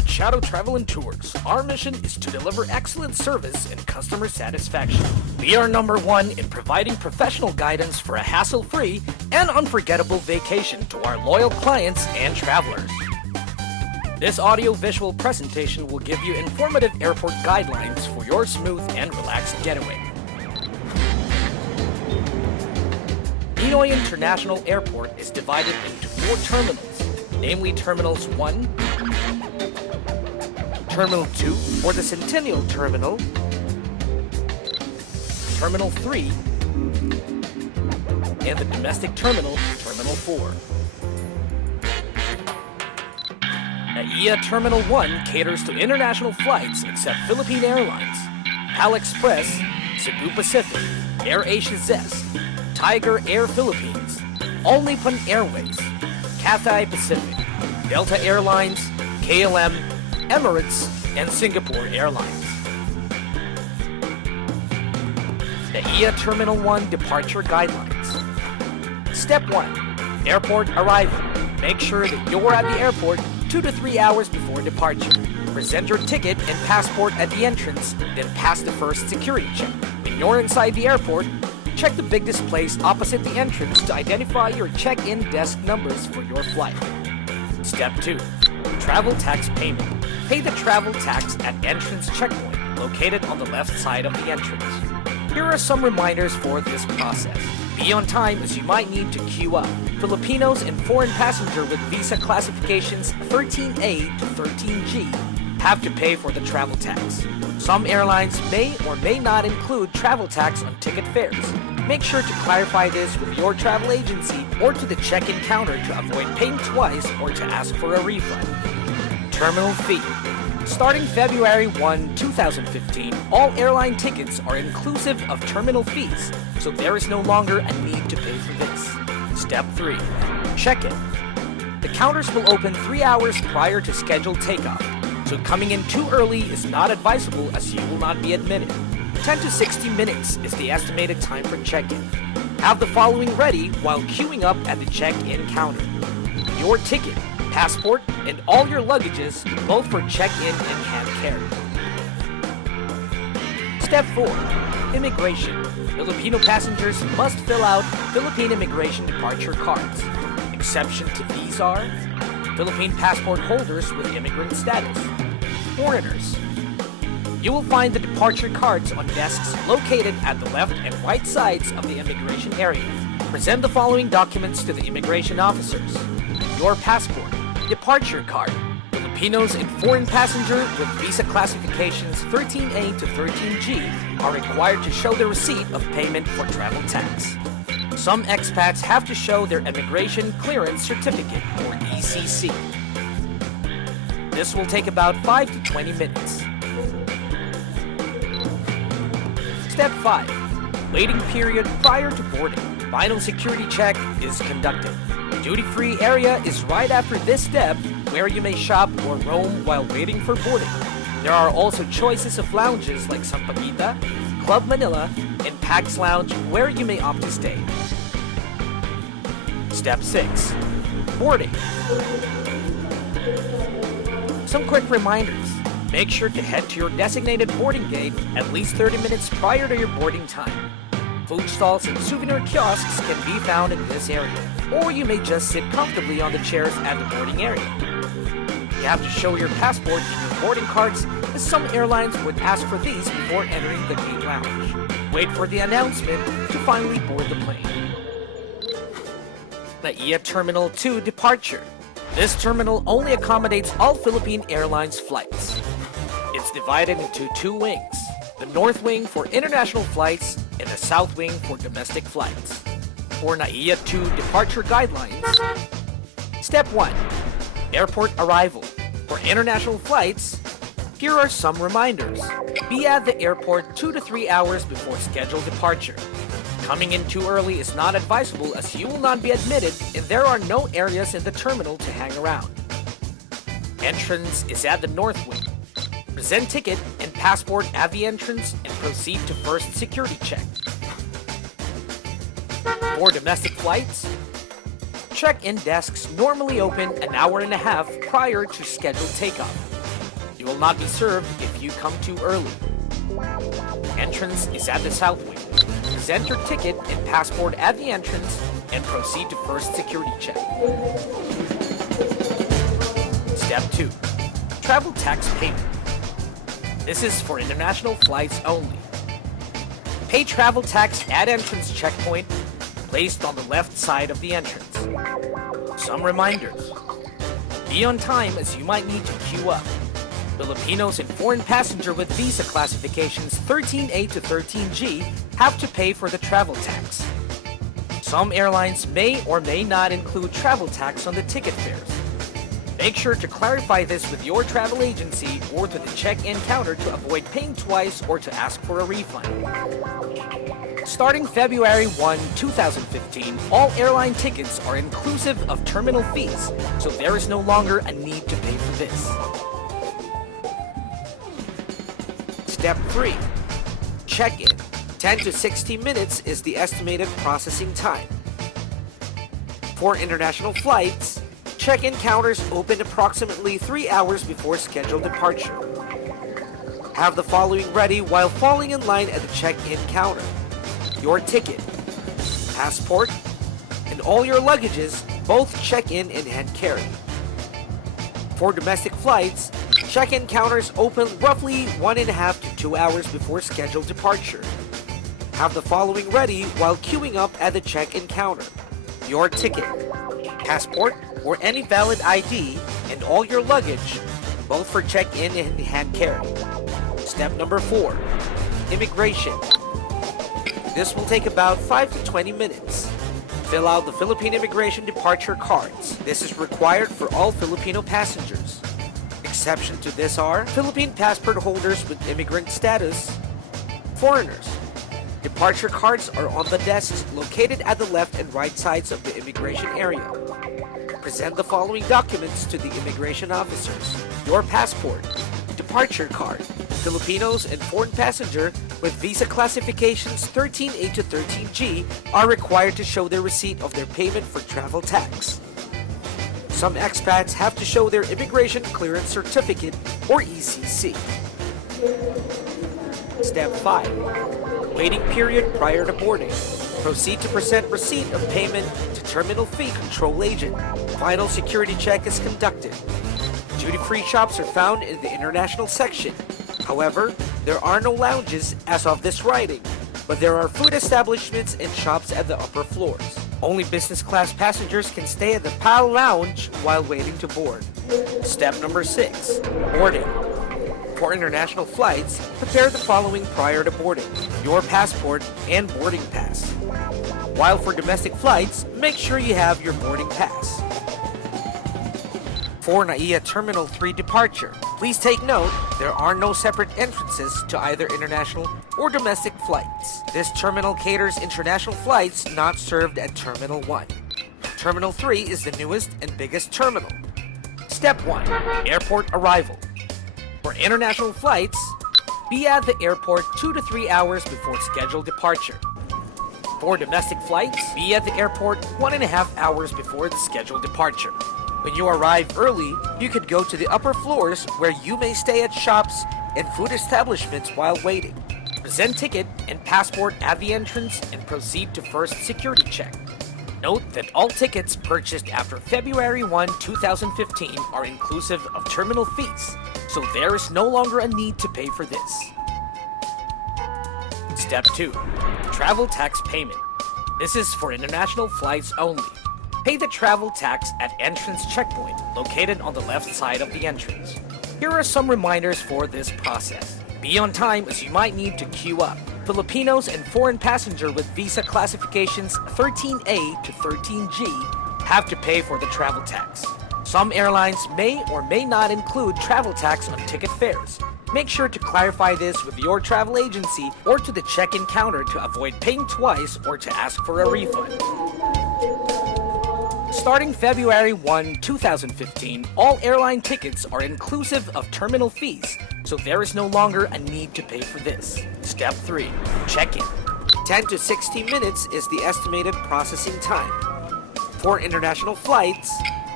at Shadow Travel and Tours, our mission is to deliver excellent service and customer satisfaction. We are number one in providing professional guidance for a hassle-free and unforgettable vacation to our loyal clients and travelers. This audio-visual presentation will give you informative airport guidelines for your smooth and relaxed getaway. NAIA International Airport is divided into 4 terminals, namely Terminals 1, Terminal 2, or the Centennial Terminal, Terminal 3, and the Domestic Terminal, Terminal 4. NAIA Terminal 1 caters to international flights except Philippine Airlines, PAL Express, Cebu Pacific, AirAsia Zest, Tiger Air Philippines, All Nippon Airways, Cathay Pacific, Delta Airlines, KLM, Emirates, and Singapore Airlines. NAIA Terminal 1 Departure Guidelines. Step 1. Airport arrival. Make sure that you're at the airport 2 to 3 hours before departure. Present your ticket and passport at the entrance, then pass the first security check. When you're inside the airport, check the big displays opposite the entrance to identify your check-in desk numbers for your flight. Step 2. Travel tax payment. Pay the travel tax at entrance checkpoint located on the left side of the entrance. Here are some reminders for this process. Be on time as you might need to queue up. Filipinos and foreign passenger with visa classifications 13A to 13G have to pay for the travel tax. Some airlines may or may not include travel tax on ticket fares. Make sure to clarify this with your travel agency or to the check-in counter to avoid paying twice or to ask for a refund. Terminal fee. Starting February 1, 2015, all airline tickets are inclusive of terminal fees, so there is no longer a need to pay for this. Step 3. Check-in. The counters will open 3 hours prior to scheduled takeoff, so coming in too early is not advisable as you will not be admitted. 10 to 60 minutes is the estimated time for check-in. Have the following ready while queuing up at the check-in counter. Your ticket, passport, and all your luggages, both for check-in and hand carry. Step 4. Immigration. Filipino passengers must fill out Philippine immigration departure cards. Exception to these are Philippine passport holders with immigrant status, foreigners. You will find the departure cards on desks located at the left and right sides of the immigration area. Present the following documents to the immigration officers. Your passport, departure card. Filipinos and foreign passenger with visa classifications 13A to 13G are required to show the receipt of payment for travel tax. Some expats have to show their Immigration Clearance Certificate, or ECC. This will take about 5 to 20 minutes. Step 5. Waiting period prior to boarding. Final security check is conducted. Duty-free area is right after this step, where you may shop or roam while waiting for boarding. There are also choices of lounges like Sampaguita, Club Manila, and Pax Lounge where you may opt to stay. Step 6. Boarding. Some quick reminders. Make sure to head to your designated boarding gate at least 30 minutes prior to your boarding time. Food stalls and souvenir kiosks can be found in this area, or you may just sit comfortably on the chairs at the boarding area. You have to show your passport and your boarding cards, as some airlines would ask for these before entering the gate lounge. Wait for the announcement to finally board the plane. NAIA Terminal 2 Departure. This terminal only accommodates all Philippine Airlines flights. It's divided into 2 wings, the North Wing for international flights and the South Wing for domestic flights. For NAIA 2 Departure Guidelines, Step 1. Airport arrival. For international flights, here are some reminders. Be at the airport 2 to 3 hours before scheduled departure. Coming in too early is not advisable as you will not be admitted and there are no areas in the terminal to hang around. Entrance is at the North Wing. Present ticket and passport at the entrance and proceed to first security check. For domestic flights, check-in desks normally open an hour and a half prior to scheduled takeoff. You will not be served if you come too early. Entrance is at the south wing. Present your ticket and passport at the entrance and proceed to first security check. Step 2. Travel tax payment. This is for international flights only. Pay travel tax at entrance checkpoint placed on the left side of the entrance. Some reminders. Be on time as you might need to queue up. Filipinos and foreign passenger with visa classifications 13A to 13G have to pay for the travel tax. Some airlines may or may not include travel tax on the ticket fares. Make sure to clarify this with your travel agency or to the check-in counter to avoid paying twice or to ask for a refund. Starting February 1, 2015, all airline tickets are inclusive of terminal fees, so there is no longer a need to pay for this. Step 3. Check-in. 10 to 60 minutes is the estimated processing time. For international flights, check-in counters open approximately 3 hours before scheduled departure. Have the following ready while falling in line at the check-in counter: your ticket, passport, and all your luggages, both check-in and hand carry. For domestic flights, check-in counters open roughly 1.5 to 2 hours before scheduled departure. Have the following ready while queuing up at the check-in counter: your ticket, passport, or any valid ID, and all your luggage, both for check-in and hand carry. Step number 4. Immigration. This will take about 5 to 20 minutes. Fill out the Philippine Immigration Departure Cards. This is required for all Filipino passengers. Exception to this are Philippine passport holders with immigrant status, foreigners. Departure cards are on the desks located at the left and right sides of the immigration area. Present the following documents to the immigration officers: your passport, departure card. Filipinos and foreign passenger with visa classifications 13A to 13G are required to show their receipt of their payment for travel tax. Some expats have to show their Immigration Clearance Certificate, or ECC. Step 5. Waiting period prior to boarding. Proceed to present receipt of payment to Terminal Fee Control Agent. Final security check is conducted. Duty-free shops are found in the international section. However, there are no lounges as of this writing, but there are food establishments and shops at the upper floors. Only business class passengers can stay at the PAL Lounge while waiting to board. Step number 6. Boarding. For international flights, prepare the following prior to boarding: your passport and boarding pass. While for domestic flights, make sure you have your boarding pass. For NAIA Terminal 3 departure, please take note there are no separate entrances to either international or domestic flights. This terminal caters international flights not served at Terminal 1. Terminal 3 is the newest and biggest terminal. Step 1. Airport arrival. For international flights, be at the airport 2 to 3 hours before scheduled departure. For domestic flights, be at the airport 1.5 hours before the scheduled departure. When you arrive early, you could go to the upper floors where you may stay at shops and food establishments while waiting. Present ticket and passport at the entrance and proceed to first security check. Note that all tickets purchased after February 1, 2015 are inclusive of terminal fees, so there is no longer a need to pay for this. Step 2. Travel tax payment. This is for international flights only. Pay the travel tax at entrance checkpoint located on the left side of the entrance. Here are some reminders for this process. Be on time as you might need to queue up. Filipinos and foreign passenger with visa classifications 13A to 13G have to pay for the travel tax. Some airlines may or may not include travel tax on ticket fares. Make sure to clarify this with your travel agency or to the check-in counter to avoid paying twice or to ask for a refund. Starting February 1, 2015, all airline tickets are inclusive of terminal fees, so there is no longer a need to pay for this. Step 3. Check-in. 10 to 60 minutes is the estimated processing time. For international flights,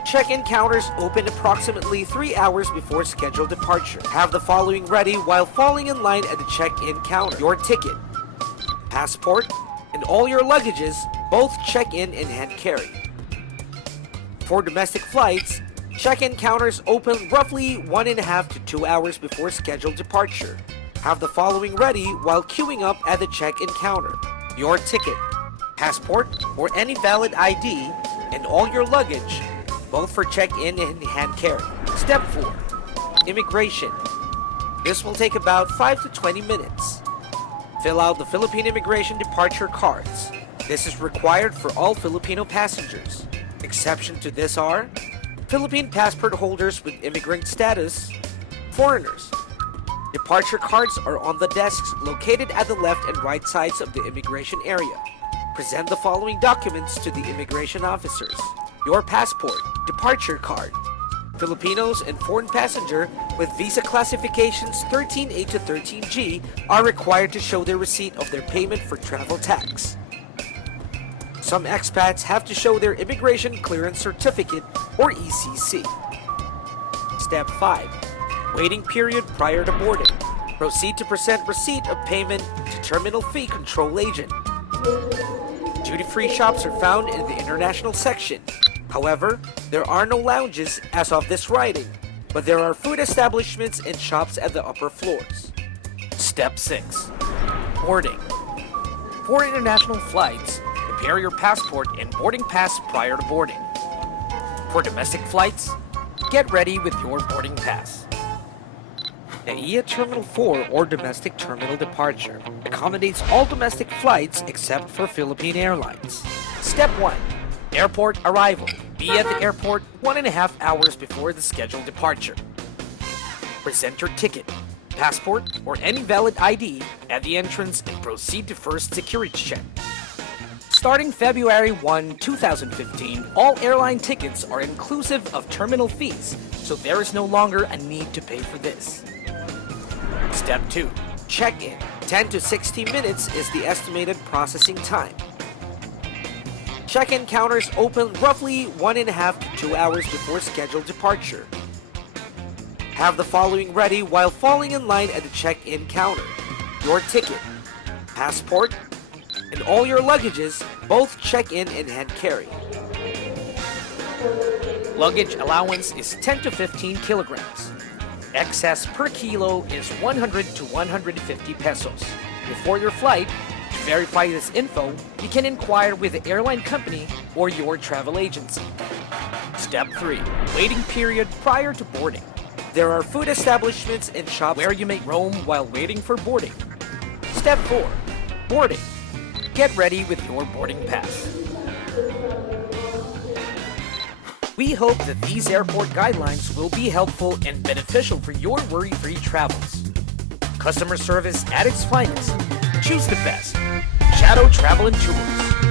Check-in counters open approximately 3 hours before scheduled departure. Have the following ready while falling in line at the check-in counter. Your ticket, passport, and all your luggages, both check-in and hand carry. For domestic flights, check-in counters open roughly 1.5 to 2 hours before scheduled departure. Have the following ready while queuing up at the check-in counter. Your ticket, passport, or any valid ID, and all your luggage, both for check-in and hand carry. Step 4. Immigration. This will take about 5 to 20 minutes. Fill out the Philippine Immigration Departure Cards. This is required for all Filipino passengers. Exception to this are Philippine passport holders with immigrant status, foreigners. Departure cards are on the desks located at the left and right sides of the immigration area. Present the following documents to the immigration officers. Your passport, departure card. Filipinos and foreign passenger with visa classifications 13A to 13G are required to show their receipt of their payment for travel tax. Some expats have to show their Immigration Clearance Certificate or ECC. Step 5. Waiting period prior to boarding. Proceed to present receipt of payment to Terminal Fee Control Agent. Duty-free shops are found in the international section. However, there are no lounges as of this writing, but there are food establishments and shops at the upper floors. Step 6. Boarding. For international flights, prepare your passport and boarding pass prior to boarding. For domestic flights, get ready with your boarding pass. NAIA Terminal 4 or Domestic Terminal Departure accommodates all domestic flights except for Philippine Airlines. Step 1. Airport arrival. Be at the airport 1.5 hours before the scheduled departure. Present your ticket, passport, or any valid ID at the entrance and proceed to first security check. Starting February 1, 2015, all airline tickets are inclusive of terminal fees, so there is no longer a need to pay for this. Step 2. Check-in. 10 to 60 minutes is the estimated processing time. Check-in counters open roughly 1.5 to 2 hours before scheduled departure. Have the following ready while falling in line at the check-in counter. Your ticket, passport, and all your luggages, both check-in and hand carry. Luggage allowance is 10 to 15 kilograms. Excess per kilo is 100 to 150 pesos. Before your flight, to verify this info, you can inquire with the airline company or your travel agency. Step 3. Waiting period prior to boarding. There are food establishments and shops where you may roam while waiting for boarding. Step 4. Boarding. Get ready with your boarding pass. We hope that these airport guidelines will be helpful and beneficial for your worry-free travels. Customer service at its finest. Choose the best. Shadow Travel and Tours.